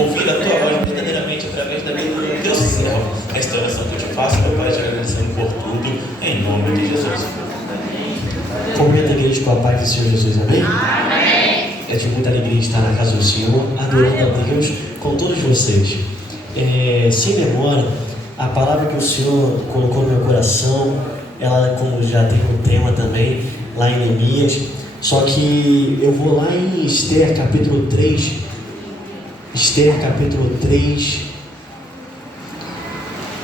ouvir a tua voz verdadeiramente através da vida do teu servo. Esta oração que eu te faço, meu Pai, te agradecendo por tudo, em nome de Jesus. Comenta a igreja com a paz do Senhor Jesus, amém? Amém. É de muita alegria estar na casa do Senhor, adorando a Deus com todos vocês. Sem demora, a palavra que o Senhor colocou no meu coração, ela, como já tem um tema também, lá em Neemias, só que eu vou lá em Esther, capítulo 3. Esther, capítulo 3.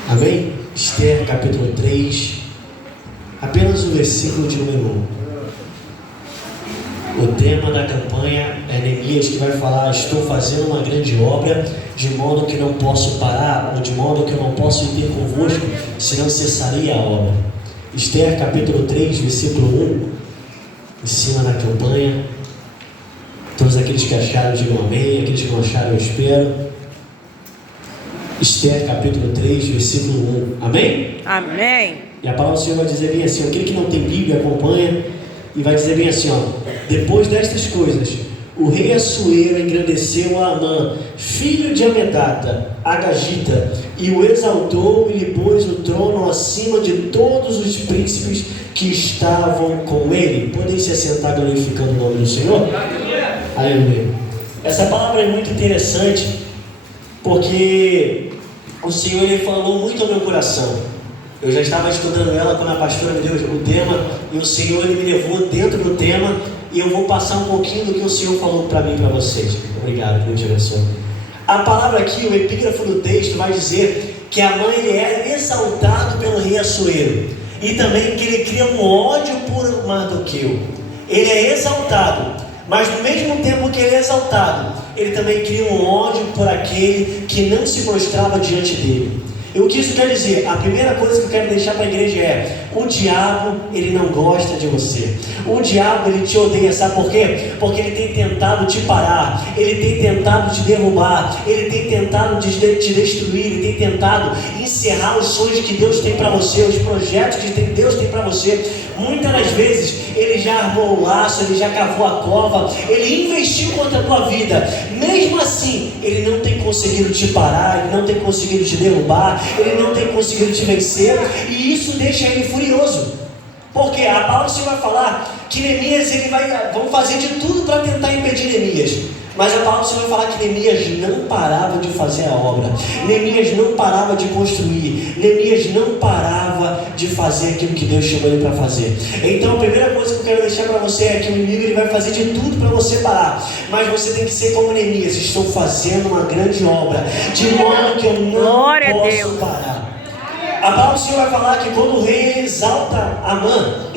Amém? Esther, capítulo 3. Apenas o versículo de número 1. O tema da campanha é Neemias, que vai falar: estou fazendo uma grande obra, de modo que não posso parar, ou de modo que eu não posso ir ter convosco, senão cessaria a obra. Esther, capítulo 3, versículo 1. Em cima da campanha. Todos aqueles que acharam, digam amém. Aqueles que não acharam, eu espero. Esther, capítulo 3, versículo 1. Amém? Amém. E a palavra do Senhor vai dizer bem assim: aquele que não tem Bíblia, acompanha. E vai dizer bem assim, ó: depois destas coisas, o rei Assuero engrandeceu a Amã, filho de Amedata, Agagita, e o exaltou e lhe pôs o trono acima de todos os príncipes que estavam com ele. Podem se assentar glorificando o nome do Senhor? Aleluia. Essa palavra é muito interessante, porque o Senhor, ele falou muito ao meu coração. Eu já estava estudando ela quando a pastora me deu o tema, e o Senhor, ele me levou dentro do tema, e eu vou passar um pouquinho do que o Senhor falou para mim e para vocês. Obrigado, Deus te abençoe. A palavra aqui, o epígrafo do texto vai dizer que Amã, ele é exaltado pelo rei Assuero, e também que ele cria um ódio por Mardoqueu. Ele é exaltado, mas no mesmo tempo que ele é exaltado, ele também cria um ódio por aquele que não se prostrava diante dele. E o que isso quer dizer? A primeira coisa que eu quero deixar para a igreja é: o diabo, ele não gosta de você. O diabo, ele te odeia, sabe por quê? Porque ele tem tentado te parar, ele tem tentado te derrubar, ele tem tentado te destruir, ele tem tentado encerrar os sonhos que Deus tem para você, os projetos que Deus tem para você. Muitas das vezes ele já armou o laço, ele já cavou a cova, ele investiu contra a tua vida. Mesmo assim, ele não tem conseguido te parar, ele não tem conseguido te derrubar, ele não tem conseguido te vencer, e isso deixa ele furioso. Porque a palavra do Senhor vai falar que Neemias, vão fazer de tudo para tentar impedir Neemias. Mas a palavra do Senhor vai falar que Neemias não parava de fazer a obra, Neemias não parava de construir, Neemias não parava de fazer aquilo que Deus chamou ele para fazer. Então a primeira coisa que eu quero deixar para você é que o inimigo, ele vai fazer de tudo para você parar, mas você tem que ser como Neemias: estou fazendo uma grande obra, de modo que eu não posso parar. A palavra do Senhor vai falar que quando o rei exalta Amã,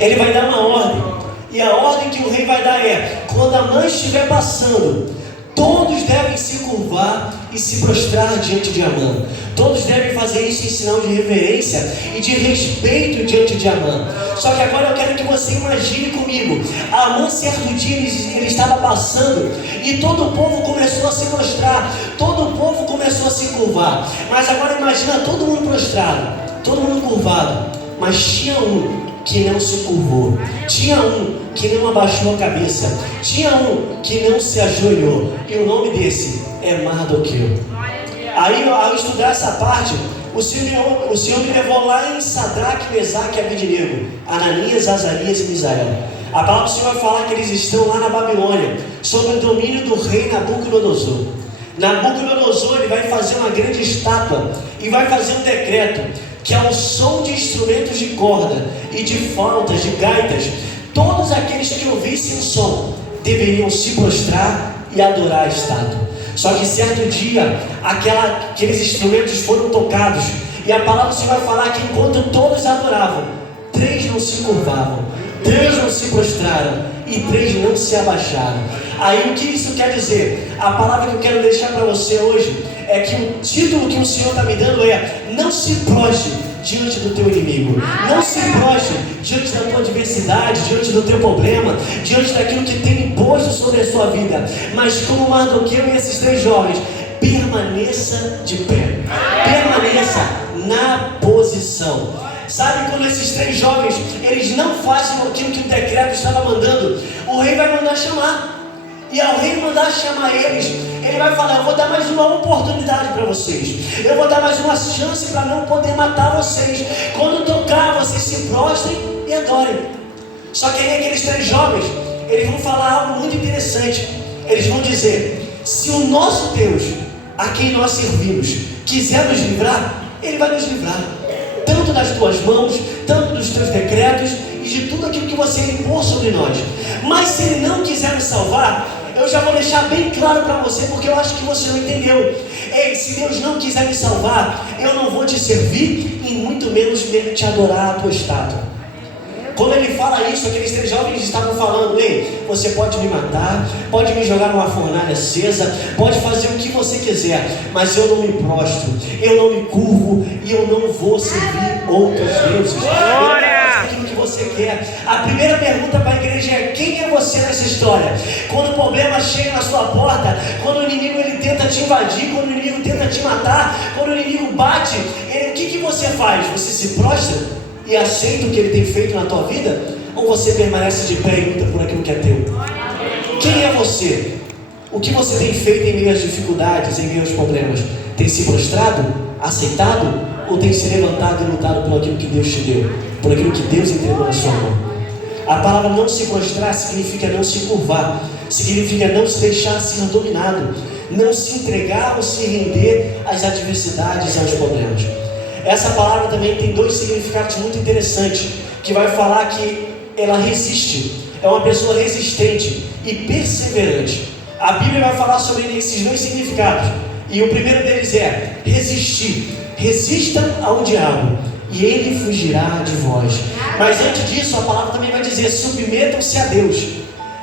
ele vai dar uma ordem. E a ordem que o rei vai dar é: quando Amã estiver passando, todos devem se curvar e se prostrar diante de Amã. Todos devem fazer isso em sinal de reverência e de respeito diante de Amã. Só que agora eu quero que você imagine comigo: Amã, certo dia, ele estava passando, e todo o povo começou a se prostrar, todo o povo começou a se curvar. Mas agora imagina todo mundo prostrado, todo mundo curvado, mas tinha um que não se curvou, tinha um que não abaixou a cabeça, tinha um que não se ajoelhou, e o nome desse é Mardoqueu. Aí, ao estudar essa parte, o Senhor me levou lá em Sadraque, Mesaque e Abednego, Ananias, Azarias e Misael. A palavra do Senhor vai falar que eles estão lá na Babilônia, sob o domínio do rei Nabucodonosor. Nabucodonosor, ele vai fazer uma grande estátua e vai fazer um decreto que ao som de instrumentos de corda e de flautas, de gaitas, todos aqueles que ouvissem o som deveriam se prostrar e adorar a estátua. Só que certo dia, aqueles instrumentos foram tocados, e a palavra do Senhor vai falar que enquanto todos adoravam, 3 não se curvavam, 3 não se prostraram e 3 não se abaixaram. Aí o que isso quer dizer? A palavra que eu quero deixar para você hoje é que o título que o Senhor está me dando é: não se prostre diante do teu inimigo, não se prostre diante da tua adversidade, diante do teu problema, diante daquilo que tem imposto sobre a sua vida. Mas como Mardoqueu e esses 3 jovens, permaneça de pé, permaneça na posição. Sabe, quando esses 3 jovens, eles não fazem aquilo que o decreto estava mandando, o rei vai mandar chamar. E ao rei mandar chamar eles, ele vai falar: eu vou dar mais uma oportunidade para vocês, eu vou dar mais uma chance para não poder matar vocês. Quando tocar, vocês se prostrem e adorem. Só que aí aqueles 3 jovens, eles vão falar algo muito interessante. Eles vão dizer: se o nosso Deus, a quem nós servimos, quiser nos livrar, Ele vai nos livrar, tanto das tuas mãos, tanto dos teus decretos e de tudo aquilo que você impor sobre nós. Mas se Ele não quiser nos salvar, eu já vou deixar bem claro para você, porque eu acho que você não entendeu. Ei, se Deus não quiser me salvar, eu não vou te servir e muito menos te adorar a tua estátua. Quando ele fala isso, aqueles 3 jovens estavam falando: ei, você pode me matar, pode me jogar numa fornalha acesa, pode fazer o que você quiser, mas eu não me prostro, eu não me curvo e eu não vou servir outros deuses. Aquilo que você quer. A primeira pergunta para a igreja é: quem é você nessa história? Quando o problema chega na sua porta, quando o inimigo ele tenta te invadir, quando o inimigo tenta te matar, quando o inimigo bate, o que você faz? Você se prostra e aceita o que Ele tem feito na tua vida? Ou você permanece de pé e luta por aquilo que é teu? Quem é você? O que você tem feito em meio às dificuldades, em meio aos problemas? Tem se prostrado, aceitado? Ou tem se levantado e lutado por aquilo que Deus te deu, por aquilo que Deus entregou na sua mão? A palavra não se prostrar significa não se curvar, significa não se deixar ser dominado, não se entregar ou se render às adversidades e aos problemas. Essa palavra também tem 2 significados muito interessantes, que vai falar que ela resiste, é uma pessoa resistente e perseverante. A Bíblia vai falar sobre esses 2 significados, e o primeiro deles é resistir. Resistam ao diabo e ele fugirá de vós. Mas antes disso, a palavra também vai dizer: submetam-se a Deus.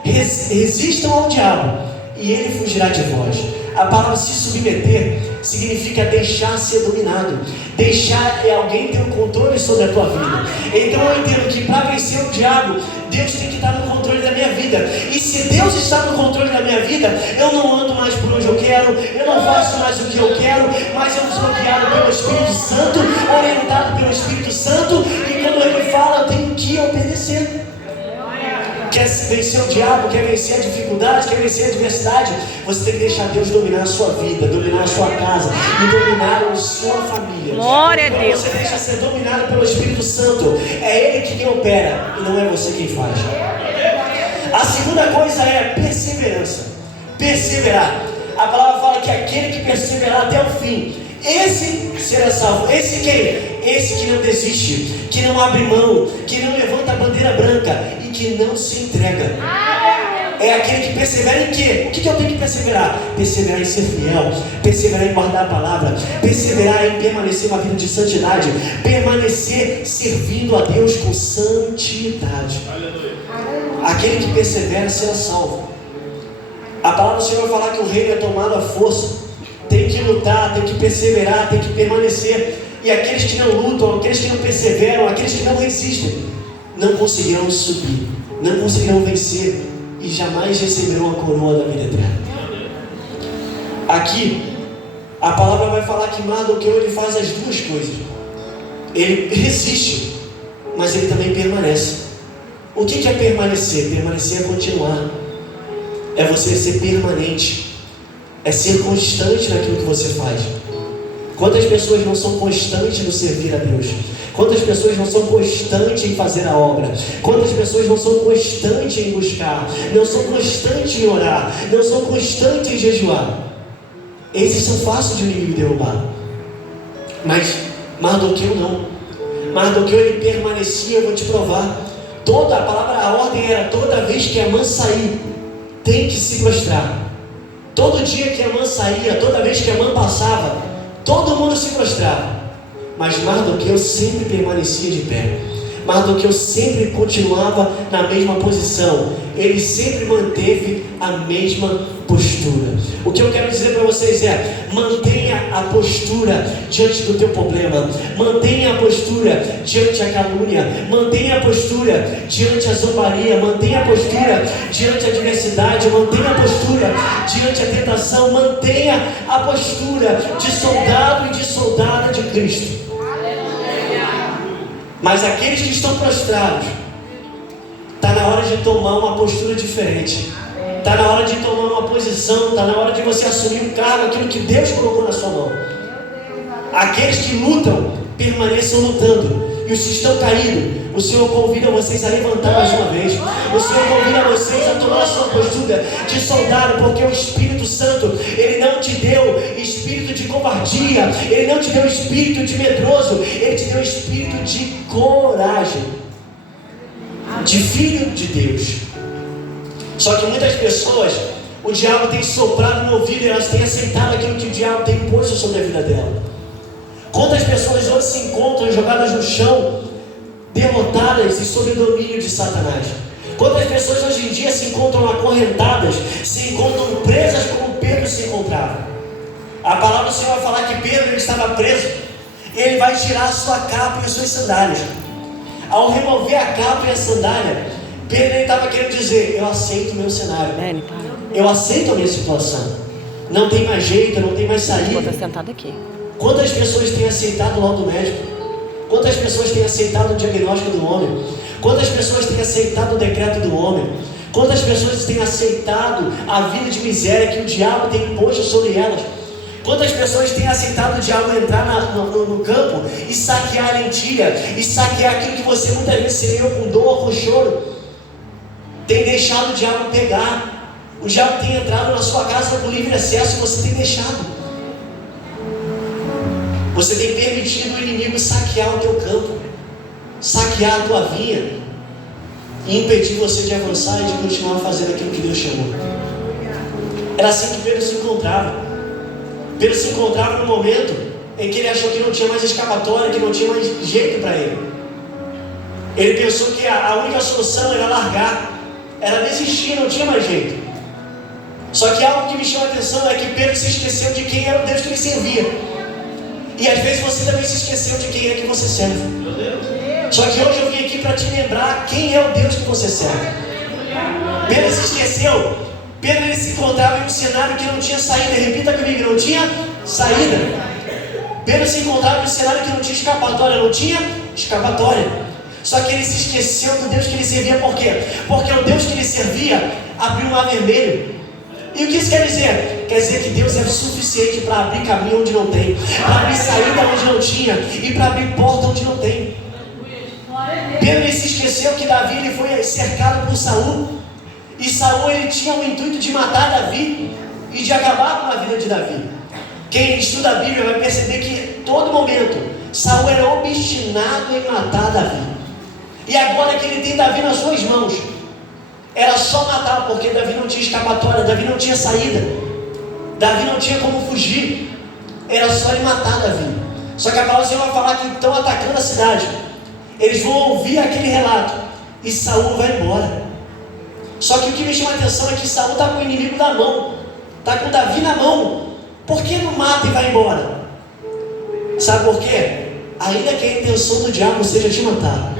Resistam ao diabo e ele fugirá de vós. A palavra se submeter significa deixar ser dominado, deixar alguém ter o controle sobre a tua vida. Então eu entendo que para vencer o diabo, Deus tem que estar no controle da minha vida. E se Deus está no controle da minha vida, eu não ando mais por onde eu quero, eu não faço mais o que eu quero, mas eu sou guiado pelo Espírito Santo, orientado pelo Espírito Santo, e quando Ele fala, eu tenho que obedecer. Quer vencer o diabo, quer vencer a dificuldade, quer vencer a adversidade, você tem que deixar Deus dominar a sua vida, dominar a sua casa e dominar a sua família. Glória a Deus. Você deixa ser dominado pelo Espírito Santo. É Ele quem opera e não é você quem faz. A segunda coisa é perseverança. Perseverar. A palavra fala que aquele que perseverar até o fim, esse será salvo. Esse quem? Esse que não desiste, que não abre mão, que não levanta a bandeira branca e que não se entrega. É aquele que persevera em quê? O que eu tenho que perseverar? Perseverar em ser fiel, perseverar em guardar a palavra, perseverar em permanecer uma vida de santidade, permanecer servindo a Deus com santidade. Aquele que persevera será salvo. A palavra do Senhor vai falar que o reino é tomado à força. Tem que lutar, tem que perseverar, tem que permanecer. E aqueles que não lutam, aqueles que não perseveram, aqueles que não resistem, não conseguirão subir, não conseguirão vencer e jamais receberão a coroa da vida eterna. Aqui, a palavra vai falar que Mardoqueu ele faz as 2 coisas. Ele resiste, mas ele também permanece. O que é permanecer? Permanecer é continuar, é você ser permanente, é ser constante naquilo que você faz. Quantas pessoas não são constantes no servir a Deus? Quantas pessoas não são constantes em fazer a obra? Quantas pessoas não são constantes em buscar? Não são constantes em orar? Não são constantes em jejuar? Esses são fáceis de o inimigo derrubar. Mas Mardoqueu não. Mardoqueu ele permanecia. Eu vou te provar. Toda a palavra, a ordem era: toda vez que a mãe sair, tem que se prostrar. Todo dia que a mãe saía, toda vez que a mãe passava, todo mundo se prostrava. Mas Mardoqueu sempre permanecia de pé. Mardoqueu sempre continuava na mesma posição. Ele sempre manteve a mesma postura. O que eu quero dizer para vocês é: mantenha a postura diante do teu problema, mantenha a postura diante a calúnia, mantenha a postura diante a zombaria, mantenha a postura diante a adversidade, mantenha a postura diante a tentação, mantenha a postura de soldado e de soldada de Cristo. Mas aqueles que estão prostrados, está na hora de tomar uma postura diferente. Está Está na hora de tomar uma posição, está na hora de você assumir um cargo, aquilo que Deus colocou na sua mão. Aqueles que lutam, permaneçam lutando. E os que estão caídos, o Senhor convida vocês a levantar mais uma vez. O Senhor convida vocês a tomar a sua postura de soldado, porque o Espírito Santo, Ele não te deu espírito de covardia, Ele não te deu espírito de medroso, Ele te deu espírito de coragem, de filho de Deus. Só que muitas pessoas, o diabo tem soprado no ouvido e elas têm aceitado aquilo que o diabo tem imposto sobre a vida dela. Quantas pessoas hoje se encontram jogadas no chão, derrotadas e sob o domínio de Satanás? Quantas pessoas hoje em dia se encontram acorrentadas, se encontram presas como Pedro se encontrava? A palavra do Senhor vai falar que Pedro, ele estava preso, e ele vai tirar a sua capa e as suas sandálias. Ao remover a capa e a sandália, Pedro estava querendo dizer: eu aceito o meu cenário, eu aceito a minha situação, não tem mais jeito, não tem mais saída. Vou estar sentado aqui. Quantas pessoas têm aceitado o laudo médico? Quantas pessoas têm aceitado o diagnóstico do homem? Quantas pessoas têm aceitado o decreto do homem? Quantas pessoas têm aceitado a vida de miséria que o diabo tem imposto sobre elas? Quantas pessoas têm aceitado o diabo entrar no campo e saquear a lentilha, e saquear aquilo que você muitas vezes seria com dor, com choro? Tem deixado o diabo pegar. O diabo tem entrado na sua casa com livre acesso e você tem deixado. Você tem permitido o inimigo saquear o teu campo, saquear a tua vinha e impedir você de avançar e de continuar fazendo aquilo que Deus chamou. Era assim que Pedro se encontrava. Pedro se encontrava no momento em que ele achou que não tinha mais escapatória, que não tinha mais jeito para ele. Ele pensou que a única solução era largar, era desistir, não tinha mais jeito. Só que algo que me chama a atenção é que Pedro se esqueceu de quem era o Deus que ele servia. E às vezes você também se esqueceu de quem é que você serve. Só que hoje eu vim aqui para te lembrar quem é o Deus que você serve. Pedro se esqueceu. Pedro, ele se encontrava em um cenário que não tinha saída. Repita comigo: não tinha saída. Pedro se encontrava em um cenário que não tinha escapatória. Não tinha escapatória. Só que ele se esqueceu do Deus que ele servia. Por quê? Porque o Deus que ele servia abriu um mar vermelho. E o que isso quer dizer? Quer dizer que Deus é suficiente para abrir caminho onde não tem, para abrir saída onde não tinha, e para abrir porta onde não tem. Pedro, ele se esqueceu que Davi, ele foi cercado por Saul, e Saul, ele tinha o intuito de matar Davi e de acabar com a vida de Davi. Quem estuda a Bíblia vai perceber que em todo momento Saul era obstinado em matar Davi. E agora que ele tem Davi nas suas mãos, era só matar, porque Davi não tinha escapatória, Davi não tinha saída, Davi não tinha como fugir, era só ele matar Davi. Só que a palavra do Senhor vai falar que estão atacando a cidade. Eles vão ouvir aquele relato e Saul vai embora. Só que o que me chama a atenção é que Saul está com o inimigo na mão, está com Davi na mão. Por que não mata e vai embora? Sabe por quê? Ainda que a intenção do diabo seja te matar,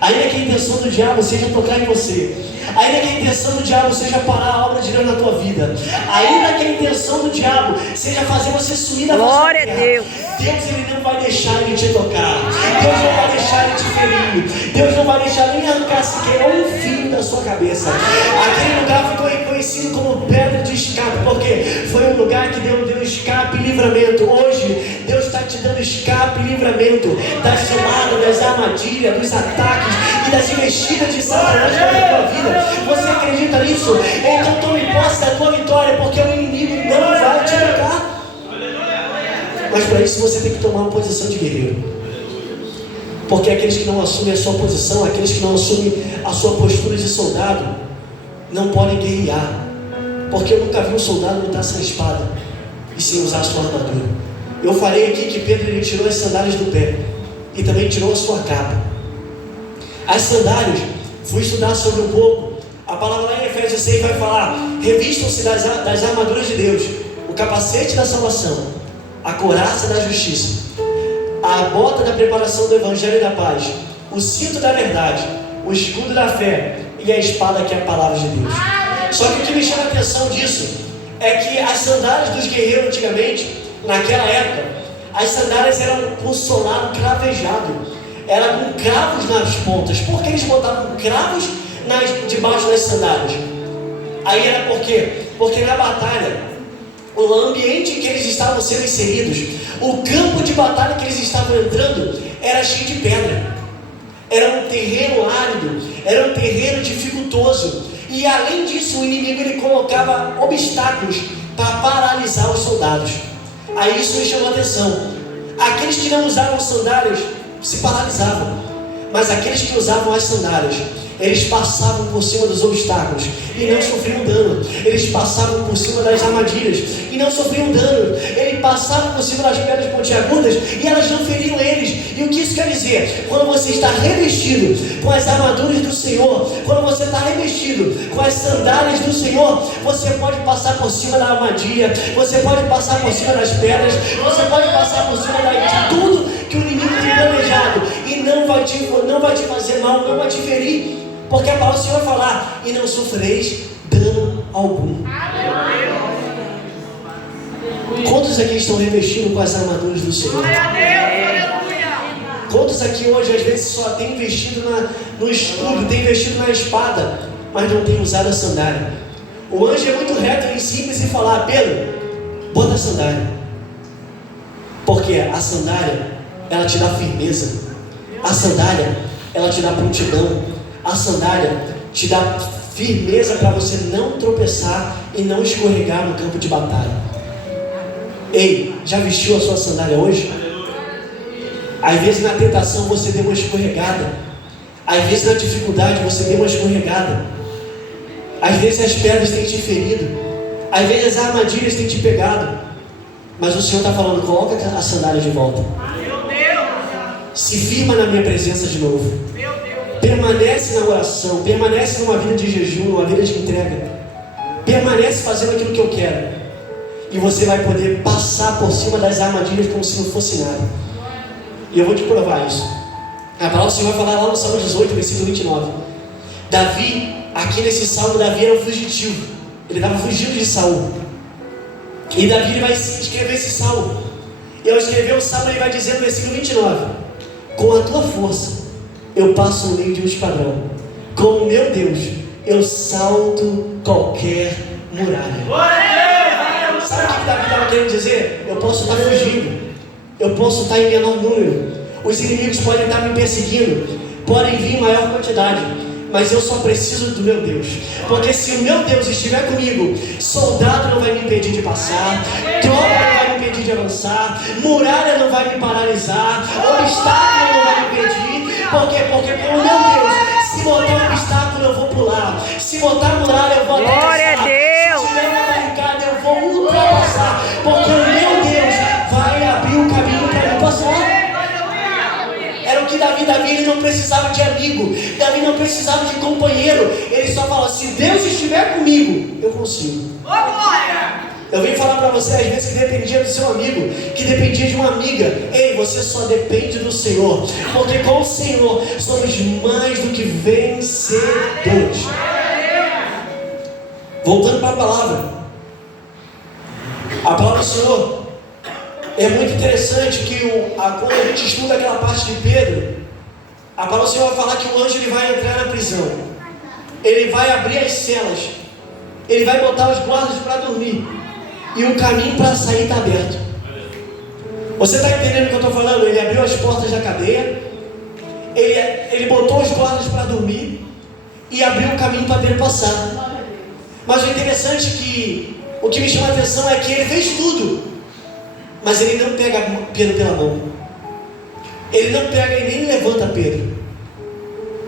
ainda que a intenção do diabo seja tocar em você, ainda que a intenção do diabo seja parar a obra de Deus na tua vida, ainda que a intenção do diabo seja fazer você sumir da vossa terra, Deus, ele não vai deixar ele te tocar, Deus não vai deixar ele te ferir, Deus não vai deixar nem arrancar sequer um fio da sua cabeça. Aquele lugar ficou reconhecido como pedra de escape, porque foi um lugar que Deus deu escape e livramento. Hoje Deus está te dando escape e livramento das ciladas, das armadilhas, dos ataques e das investidas de Satanás na tua vida. Você acredita nisso? Então tome posse da tua vitória, porque o inimigo não vai te tocar. Mas para isso você tem que tomar uma posição de guerreiro. Porque aqueles que não assumem a sua posição, aqueles que não assumem a sua postura de soldado, não podem guerrear. Porque eu nunca vi um soldado lutar sem espada e sem usar a sua armadura. Eu falei aqui que Pedro, ele tirou as sandálias do pé e também tirou a sua capa. As sandálias, fui estudar sobre um pouco. A palavra lá em Efésios 6 vai falar: revistam-se das armaduras de Deus, o capacete da salvação, a couraça da justiça, a bota da preparação do evangelho e da paz, o cinto da verdade, o escudo da fé e a espada, que é a palavra de Deus. Só que o que me chama a atenção disso é que as sandálias dos guerreiros antigamente, naquela época, as sandálias eram com solado cravejado, era com cravos nas pontas. Por que eles botavam cravos debaixo das sandálias? Aí era por quê? Porque na batalha, o ambiente em que eles estavam sendo inseridos, o campo de batalha que eles estavam entrando, era cheio de pedra. Era um terreno árido, era um terreno dificultoso. E além disso, o inimigo ele colocava obstáculos para paralisar os soldados. Aí isso me chamou a atenção. Aqueles que não usavam sandálias se paralisavam, mas aqueles que usavam as sandálias, eles passavam por cima dos obstáculos e não sofriam dano. Eles passavam por cima das armadilhas e não sofriam dano. Eles passavam por cima das pedras pontiagudas e elas não feriam eles. E o que isso quer dizer? Quando você está revestido com as armaduras do Senhor, quando você está revestido com as sandálias do Senhor, você pode passar por cima da armadilha, você pode passar por cima das pedras, você pode passar por cima de tudo que o inimigo tem planejado e não vai te fazer mal, não vai te ferir. Porque a palavra do Senhor vai falar: e não sofrereis dano algum. Quantos aqui estão revestidos com as armaduras do Senhor? Quantos aqui hoje às vezes só tem investido no escudo, tem investido na espada, mas não tem usado a sandália? O anjo é muito reto e simples em falar: Pedro, bota a sandália. Porque a sandália, ela te dá firmeza. A sandália, ela te dá prontidão. A sandália te dá firmeza para você não tropeçar e não escorregar no campo de batalha. Ei, já vestiu a sua sandália hoje? Às vezes na tentação você deu uma escorregada. Às vezes na dificuldade você deu uma escorregada. Às vezes as pedras têm te ferido. Às vezes as armadilhas têm te pegado. Mas o Senhor está falando: coloca a sandália de volta. Se firma na minha presença de novo. Permanece na oração, permanece numa vida de jejum, numa vida de entrega. Permanece fazendo aquilo que eu quero. E você vai poder passar por cima das armadilhas como se não fosse nada. E eu vou te provar isso. A palavra do Senhor vai falar lá no Salmo 18, versículo 29. Davi, aqui nesse salmo, Davi era um fugitivo. Ele estava fugindo de Saul. E Davi ele vai escrever esse salmo. E ao escrever o salmo ele vai dizer no versículo 29: com a tua força eu passo no meio de um esquadrão. Com o meu Deus, eu salto qualquer muralha. Sabe o que Davi estava querendo dizer? Eu posso estar fugindo, eu posso estar em menor número, os inimigos podem estar me perseguindo, podem vir em maior quantidade, mas eu só preciso do meu Deus. Porque se o meu Deus estiver comigo, soldado não vai me impedir de passar, tropa não vai me impedir de avançar, muralha não vai me paralisar, obstáculo não vai me impedir. Por quê? Porque com o meu Deus, se botar um obstáculo eu vou pular, se botar muralha eu vou atravessar, se tiver uma barricada eu vou ultrapassar, porque o meu Deus vai abrir o caminho para eu passar. Era o que Davi ele não precisava de amigo, Davi não precisava de companheiro, ele só fala: se Deus estiver comigo, eu consigo. Eu venho falar para você, às vezes, que dependia do seu amigo, que dependia de uma amiga. Ei, você só depende do Senhor, porque com o Senhor somos mais do que vencedores. Voltando para a palavra do Senhor, é muito interessante que quando a gente estuda aquela parte de Pedro, a palavra do Senhor vai falar que o anjo ele vai entrar na prisão, ele vai abrir as celas, ele vai botar os guardas para dormir, e o caminho para sair está aberto. Você está entendendo o que eu estou falando? Ele abriu as portas da cadeia, ele botou os guardas para dormir e abriu o caminho para Pedro passar. Mas o interessante é que o que me chama a atenção é que ele fez tudo, mas ele não pega Pedro pela mão, ele não pega e nem levanta Pedro.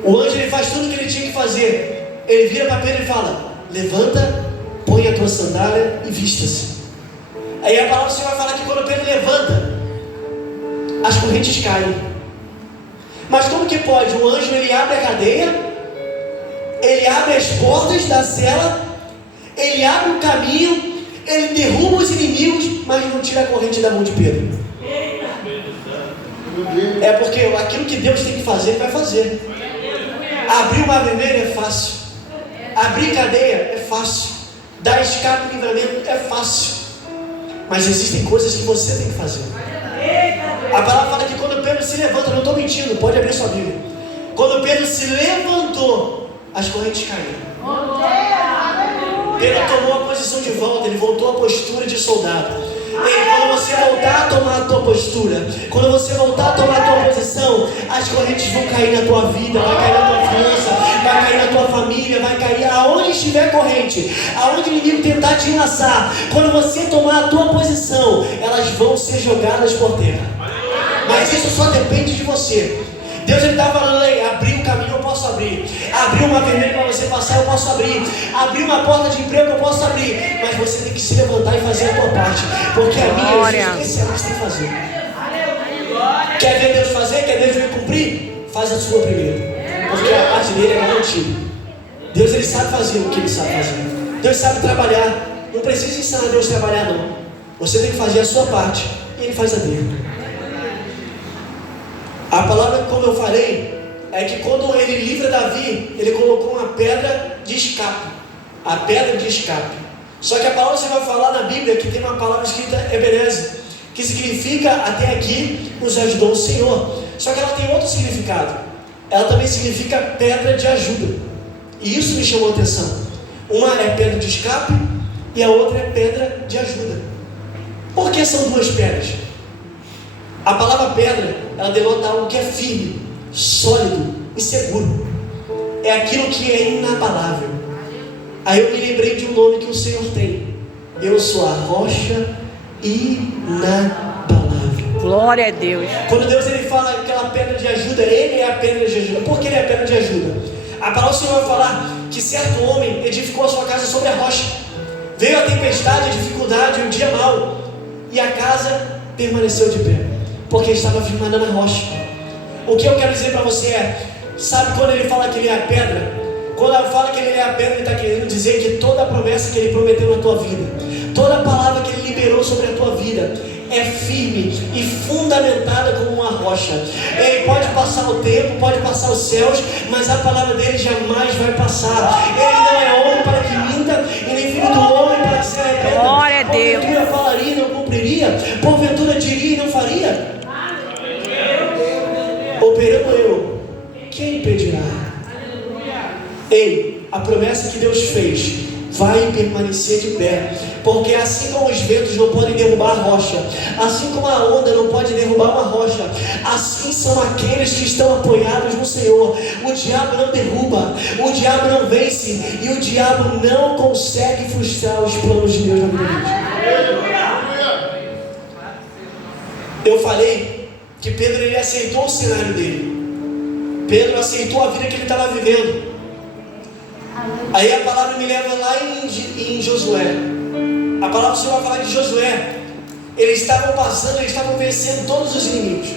O anjo ele faz tudo o que ele tinha que fazer. Ele vira para Pedro e fala: levanta, põe a tua sandália e vista-se. Aí a palavra do Senhor vai falar que quando Pedro levanta, as correntes caem. Mas como que pode? O anjo ele abre a cadeia, ele abre as portas da cela, ele abre o caminho, ele derruba os inimigos, mas não tira a corrente da mão de Pedro. É porque aquilo que Deus tem que fazer, Ele vai fazer. Abrir o mar vermelho é fácil, abrir cadeia é fácil, dar escape e livramento é fácil, mas existem coisas que você tem que fazer. A palavra fala que quando Pedro se levanta, não estou mentindo, pode abrir sua Bíblia. Quando Pedro se levantou, as correntes caíram. Pedro tomou a posição de volta, ele voltou à postura de soldado. E quando você voltar a tomar a tua postura, quando você voltar a tomar a tua posição, as correntes vão cair na tua vida, vai cair na tua finança, vai cair na tua família, vai cair aonde estiver corrente, aonde o inimigo tentar te enlaçar. Quando você tomar a tua posição, elas vão ser jogadas por terra. Mas isso só depende de você. Deus está falando aí, abrir um caminho eu posso abrir, abrir uma vermelha para você passar eu posso abrir, abrir uma porta de emprego eu posso abrir, mas você tem que se levantar e fazer a tua parte, porque a minha é especial que você tem que fazer. Quer ver Deus fazer? Quer Deus vir cumprir? Faz a sua primeiro, porque a parte dele é garantida. Deus ele sabe fazer o que ele sabe fazer. Deus sabe trabalhar. Não precisa ensinar Deus a trabalhar não. Você tem que fazer a sua parte e ele faz a dele. A palavra, como eu falei, é que quando ele livra Davi, ele colocou uma pedra de escape. A pedra de escape. Só que a palavra você vai falar na Bíblia que tem uma palavra escrita Ebenezer, que significa até aqui nos ajudou o Senhor. Só que ela tem outro significado. Ela também significa pedra de ajuda. E isso me chamou a atenção. Uma é pedra de escape e a outra é pedra de ajuda. Por que são duas pedras? A palavra pedra, ela denota algo que é firme, sólido e seguro. É aquilo que é inabalável. Aí eu me lembrei de um nome que o Senhor tem. Eu sou a rocha inabalável. Glória a Deus. Quando Deus ele fala aquela pedra de ajuda, ele é a pedra de ajuda. Por que ele é a pedra de ajuda? A palavra do Senhor vai falar que certo homem edificou a sua casa sobre a rocha. Veio a tempestade, a dificuldade, um dia mau, e a casa permaneceu de pé, porque estava firmada na rocha. O que eu quero dizer para você é, sabe quando ele fala que ele é a pedra? Quando ele fala que ele é a pedra, ele está querendo dizer que toda a promessa que ele prometeu na tua vida, toda a palavra que ele liberou sobre a tua vida, é firme e fundamentada como uma rocha. Ele pode passar o tempo, pode passar os céus, mas a palavra dele jamais vai passar. Ele não é homem para que minta, e nem filho do homem para que se arrependa. Glória a Deus. Porventura falaria e não cumpriria, porventura diria e não faria. Operando eu, quem impedirá? Ei, a promessa que Deus fez vai permanecer de pé, porque assim como os ventos não podem derrubar a rocha, assim como a onda não pode derrubar uma rocha, assim são aqueles que estão apoiados no Senhor. O diabo não derruba, o diabo não vence, e o diabo não consegue frustrar os planos de Deus na vida deles. Eu falei que Pedro ele aceitou o cenário dele. Pedro aceitou a vida que ele estava vivendo. Aí a palavra me leva lá em Josué. A palavra do Senhor vai falar de Josué. Eles estavam passando, eles estavam vencendo todos os inimigos.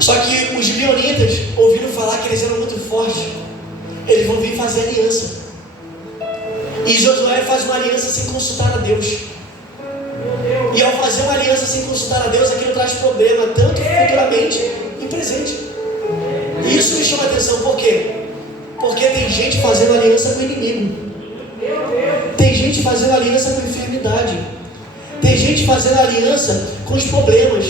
Só que os gibeonitas ouviram falar que eles eram muito fortes. Eles vão vir fazer aliança. E Josué faz uma aliança sem consultar a Deus. E ao fazer uma aliança sem consultar a Deus, aquilo traz problema, tanto futuramente e presente. E isso me chama a atenção, por quê? Porque tem gente fazendo aliança com o inimigo. Tem gente fazendo aliança com a enfermidade. Tem gente fazendo aliança com os problemas.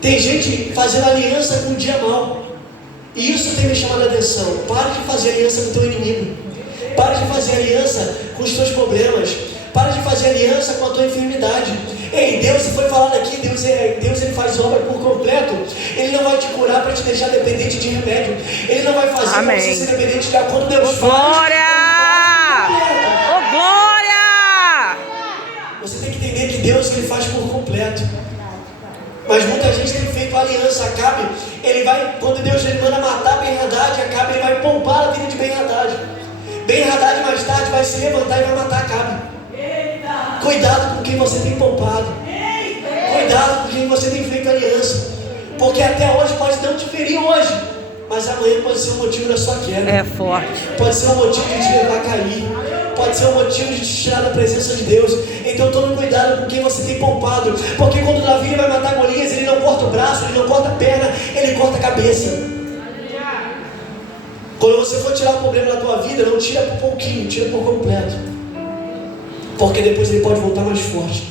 Tem gente fazendo aliança com o dia mau. E isso tem me chamado a atenção. Pare de fazer aliança com o teu inimigo. Pare de fazer aliança com os teus problemas. Pare de fazer aliança com a tua enfermidade. Ei, Deus foi falado aqui, Deus ele faz obra por completo. Ele não vai te curar para te deixar dependente de remédio. Ele não vai fazer para você ser dependente de quando Deus faz. Glória! Oh, glória! Você tem que entender que Deus ele faz por completo. Mas muita gente tem feito aliança. Acabe, ele vai, quando Deus ele manda matar Ben-Hadad, Acabe ele vai poupar a vida de Ben-Hadad. Ben-Hadad mais tarde vai se levantar e vai matar Acabe. Cuidado com quem você tem poupado. Cuidado com quem você tem feito aliança. Porque até hoje pode não te ferir hoje, mas amanhã pode ser um motivo da sua queda. É forte. Pode ser um motivo de te levar a cair. Pode ser um motivo de te tirar da presença de Deus. Então tome cuidado com quem você tem poupado. Porque quando Davi vai matar Golias, ele não corta o braço, ele não corta a perna, ele corta a cabeça. Quando você for tirar o problema da tua vida, não tira por pouquinho, tira por completo. Porque depois ele pode voltar mais forte.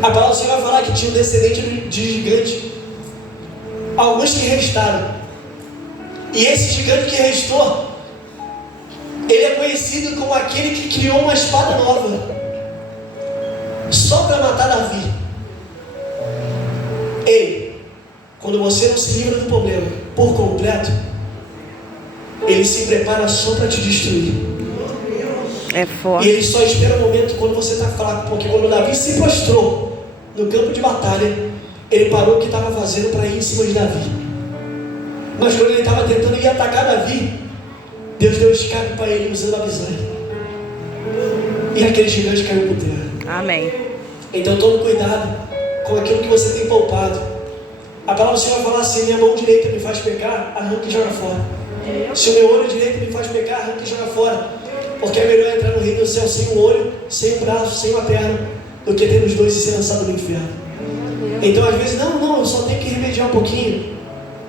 A palavra do Senhor vai falar que tinha um descendente de gigante. Alguns que restaram. E esse gigante que restou, Ele é conhecido como aquele que criou uma espada nova, só para matar Davi. Ei, quando você não se livra do problema por completo, ele se prepara só para te destruir. É forte. E ele só espera o momento quando você está fraco, porque quando Davi se prostrou no campo de batalha, ele parou o que estava fazendo para ir em cima de Davi. Mas quando ele estava tentando ir atacar Davi, Deus deu escape para ele usando a bisanha. E aquele gigante caiu por terra. Amém. Então tome cuidado com aquilo que você tem poupado. A palavra do Senhor vai falar assim: minha mão direita me faz pecar, arranca e joga fora. Se o meu olho direito me faz pecar, arranca e joga fora. Porque é melhor entrar no reino do céu sem um olho, sem um braço, sem uma perna, do que ter os dois e ser lançado no inferno. Então às vezes, não, eu só tenho que remediar um pouquinho,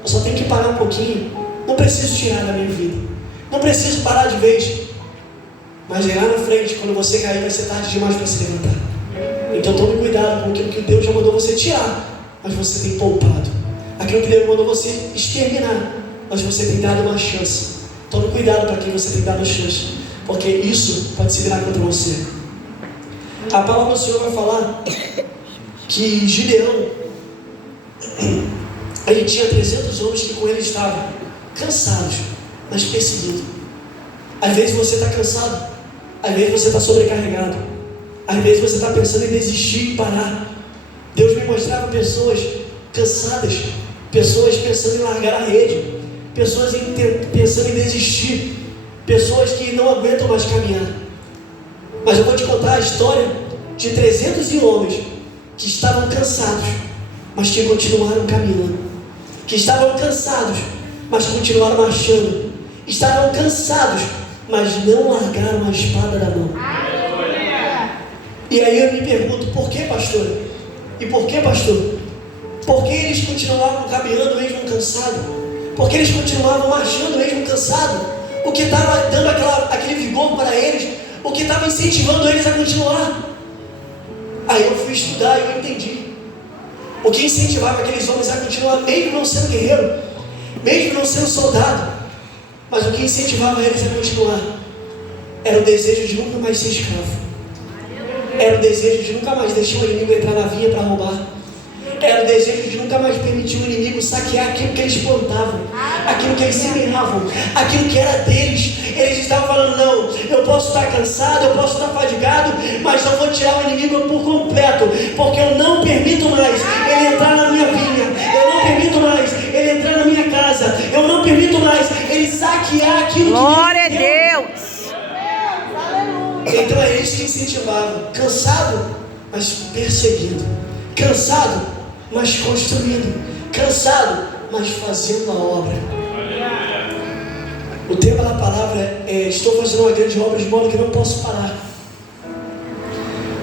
eu só tenho que parar um pouquinho, não preciso tirar da minha vida, não preciso parar de vez. Mas lá na frente, quando você cair, vai ser tarde demais para se levantar. Então tome cuidado com aquilo que Deus já mandou você tirar, mas você tem poupado. Aquilo que Deus mandou você exterminar, mas você tem dado uma chance. Tome cuidado para quem você tem dado chance, porque isso pode se virar contra você. A palavra do Senhor vai falar que Gideão, ele tinha 300 homens que com ele estavam cansados, mas perseguidos. Às vezes você está cansado, às vezes você está sobrecarregado, às vezes você está pensando em desistir e parar. Deus me mostrava pessoas cansadas, pessoas pensando em largar a rede, pessoas pensando em desistir, pessoas que não aguentam mais caminhar. Mas eu vou te contar a história de 300 homens que estavam cansados, mas que continuaram caminhando, que estavam cansados, mas continuaram marchando, estavam cansados, mas não largaram a espada da mão. E aí eu me pergunto, por que, pastor? E por que, pastor? Porque eles continuavam caminhando mesmo cansados? Porque eles continuavam marchando mesmo cansados? O que estava dando aquele vigor para eles? O que estava incentivando eles a continuar? Aí eu fui estudar e eu entendi. O que incentivava aqueles homens a continuar, mesmo não sendo guerreiro, mesmo não sendo soldado, mas o que incentivava eles a continuar era o desejo de nunca mais ser escravo. Era o desejo de nunca mais deixar o inimigo entrar na vinha para roubar. Era o desejo de nunca mais permitir o inimigo saquear aquilo que eles plantavam, aquilo que eles semeavam, aquilo que era deles. Eles estavam falando, não, eu posso estar cansado, eu posso estar fadigado, mas eu vou tirar o inimigo por completo, porque eu não permito mais ele entrar na minha vinha, eu não permito mais ele entrar na minha casa, eu não permito mais ele saquear aquilo que Glória a Deus. Então é isso que incentivava. Cansado, mas perseguindo. Cansado, mas construindo. Cansado, mas fazendo a obra. O tema da palavra é: estou fazendo uma grande obra de modo que não posso parar.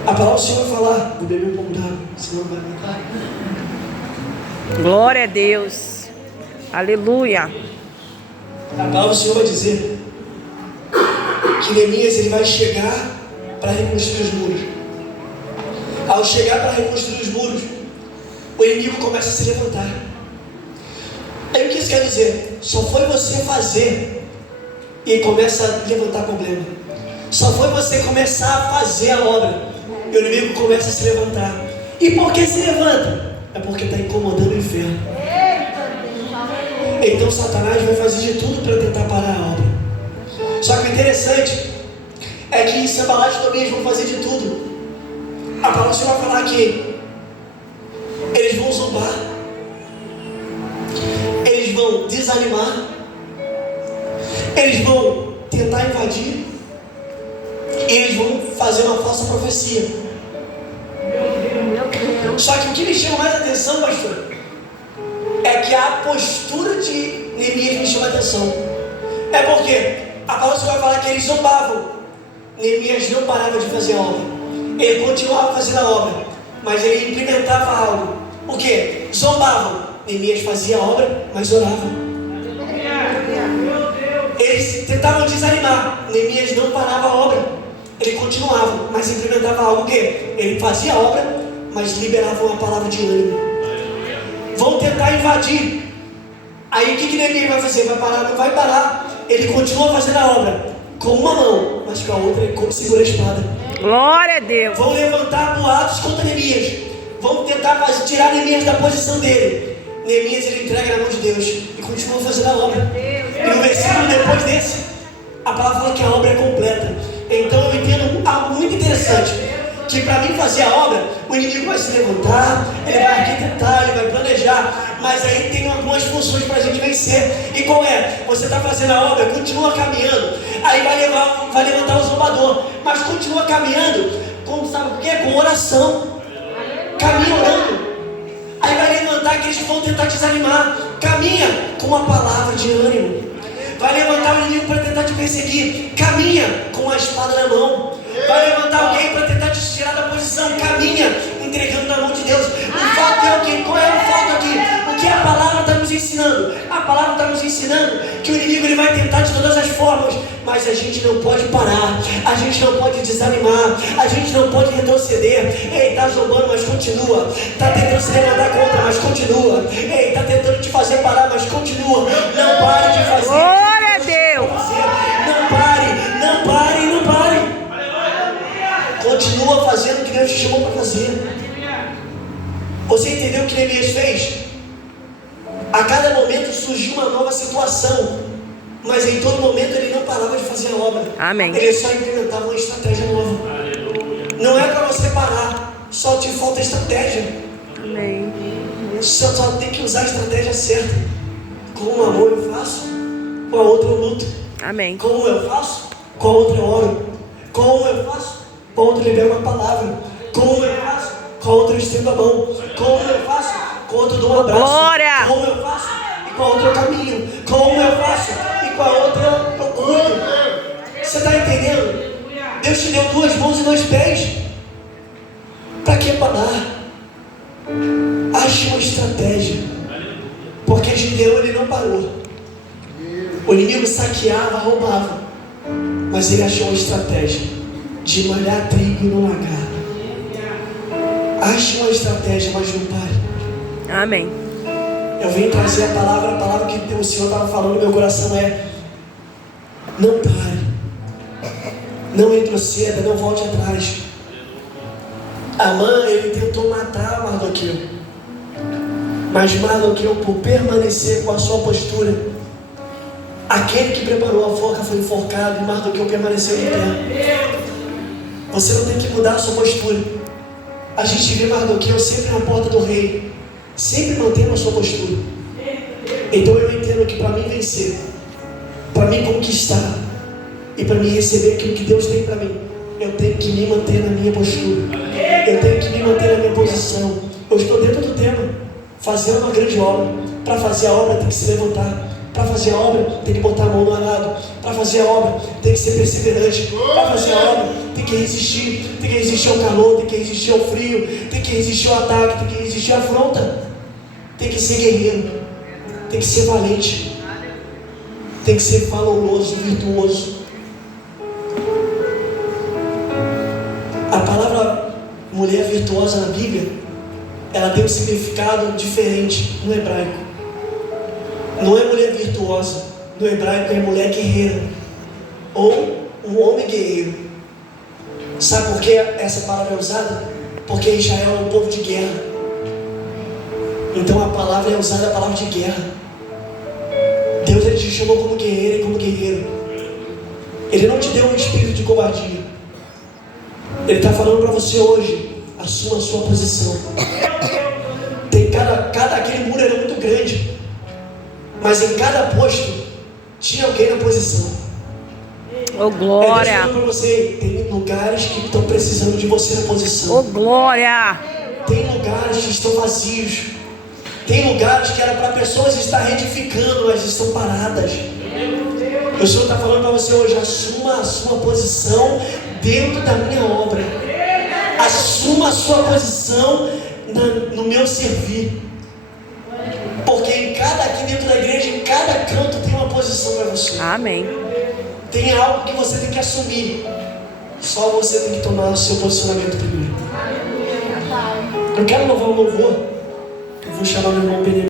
A palavra do Senhor vai falar: vou beber um pouco d'água, senão vai aguentar. Glória a Deus. Aleluia. A palavra do Senhor vai dizer que Neemias ele vai chegar para reconstruir os muros. Ao chegar para reconstruir os muros, o inimigo começa a se levantar. Aí o que isso quer dizer? Só foi você fazer e começa a levantar problema. Só foi você começar a fazer a obra e o inimigo começa a se levantar. E por que se levanta? É porque está incomodando o inferno. Então Satanás vai fazer de tudo para tentar parar a obra. Só que o interessante é que Sanbalat e Tobias vão fazer de tudo. A palavra do Senhor vai falar que eles vão zombar, eles vão desanimar, eles vão tentar invadir, e eles vão fazer uma falsa profecia. Só que o que me chama mais atenção, pastor, é que a postura de Neemias me chama a atenção. É porque a palavra do Senhor vai falar que eles zombavam. Neemias não parava de fazer a obra. Ele continuava fazendo a obra, mas ele implementava algo. O que? Zombavam. Neemias fazia a obra, mas orava. Eles tentavam desanimar. Neemias não parava a obra. Ele continuava, mas implementava algo. O que? Ele fazia a obra, mas liberava uma palavra de ânimo. Vão tentar invadir. Aí o que Neemias vai fazer? Vai parar? Não vai parar. Ele continua fazendo a obra. com uma mão, mas com a outra ele segura a espada. Glória a Deus. Vão levantar boatos contra Neemias. Vão tentar tirar Neemias da posição dele. Neemias ele entrega na mão de Deus e continua fazendo a obra. E no versículo depois desse, a palavra fala que a obra é completa. Então eu entendo algo muito interessante, que para mim fazer a obra, o inimigo vai se levantar, ele vai arquitetar, ele vai planejar, mas aí tem algumas funções para a gente vencer. E qual é? Você está fazendo a obra, continua caminhando, aí vai levantar o zombador, mas continua caminhando, sabe por quê? Com oração, caminha orando. Aí vai levantar aqueles que vão tentar te desanimar, caminha com uma palavra de ânimo. Vai levantar o inimigo para tentar te perseguir, caminha com a espada na mão. Vai levantar alguém para tentar te tirar da posição, caminha entregando na mão de Deus. O fato é o quê? Qual é o fato aqui? O que a palavra está nos ensinando? A palavra está nos ensinando que o inimigo ele vai tentar de todas as formas, mas a gente não pode parar, a gente não pode desanimar, a gente não pode retroceder. Ei, está zombando, mas continua. Está tentando se levantar contra, mas continua. Ei, está tentando te fazer parar, mas continua. Não pare de fazer. Glória a Deus. Não pare, não pare, não pare. Continua fazendo o que Deus te chamou para fazer. Você entendeu o que Neemias fez? A cada momento surgiu uma nova situação, mas em todo momento ele não parava de fazer a obra. Amém. Ele só implementava uma estratégia nova. Não é para você parar, só te falta estratégia. Amém. Só tem que usar a estratégia certa. Com uma mão eu faço, com a outra eu luto. Amém. Com uma eu faço, com a outra eu oro. Com uma eu faço, com a outra eu libero uma palavra. Com uma eu faço, com a outra eu estendo a mão. Com uma eu faço, com a outra eu dou um abraço. Glória! Com uma eu faço, e com a outra eu caminho. Com uma eu faço, e com a outra eu cuido. Você está entendendo? Deus te deu 2 mãos e 2 pés. Para que parar? Ache uma estratégia. Porque Gideão ele não parou. O inimigo saqueava, roubava, mas ele achou uma estratégia de malhar trigo no lagar. Ache uma estratégia, mas não pare. Amém. Eu vim trazer a palavra que o Senhor estava falando no meu coração é: não pare, não retroceda, não volte atrás. Amã, ele tentou matar Mardoqueu, mas Mardoqueu, por permanecer com a sua postura, aquele que preparou a forca foi enforcado e Mardoqueu permaneceu em pé. Você não tem que mudar a sua postura. A gente vê Mardoqueu sempre na porta do rei, sempre mantendo a sua postura. Então eu entendo que para mim vencer, para mim conquistar e para mim receber aquilo que Deus tem para mim, eu tenho que me manter na minha postura, eu tenho que me manter na minha posição. Eu estou dentro do tema, fazendo uma grande obra. Para fazer a obra tem que se levantar. Para fazer a obra tem que botar a mão no arado. Para fazer a obra tem que ser perseverante. Para fazer a obra tem que resistir ao calor, tem que resistir ao frio, tem que resistir ao ataque, tem que resistir à afronta. Tem que ser guerreiro, tem que ser valente, tem que ser valoroso, virtuoso. A palavra mulher virtuosa na Bíblia, ela tem um significado diferente no hebraico. Não é mulher virtuosa, no hebraico é mulher guerreira, ou um homem guerreiro. Sabe por que essa palavra é usada? Porque Israel é um povo de guerra. Então a palavra é usada, a palavra de guerra. Deus ele te chamou como guerreira e como guerreiro. Ele não te deu um espírito de covardia. Ele está falando para você hoje, assuma a sua posição. Tem aquele muro era muito grande, mas em cada posto tinha alguém na posição. Oh, glória! Para você, tem lugares que estão precisando de você na posição. Oh, glória! Tem lugares que estão vazios. Tem lugares que era para pessoas estar edificando, mas estão paradas. O Senhor está falando para você hoje, assuma a sua posição dentro da minha obra. Assuma a sua posição no meu servir. Porque aqui dentro da igreja, em cada canto tem uma posição para você. Amém. Tem algo que você tem que assumir. Só você tem que tomar o seu posicionamento primeiro. Eu quero louvar o louvor. Eu vou chamar meu irmão Benedito.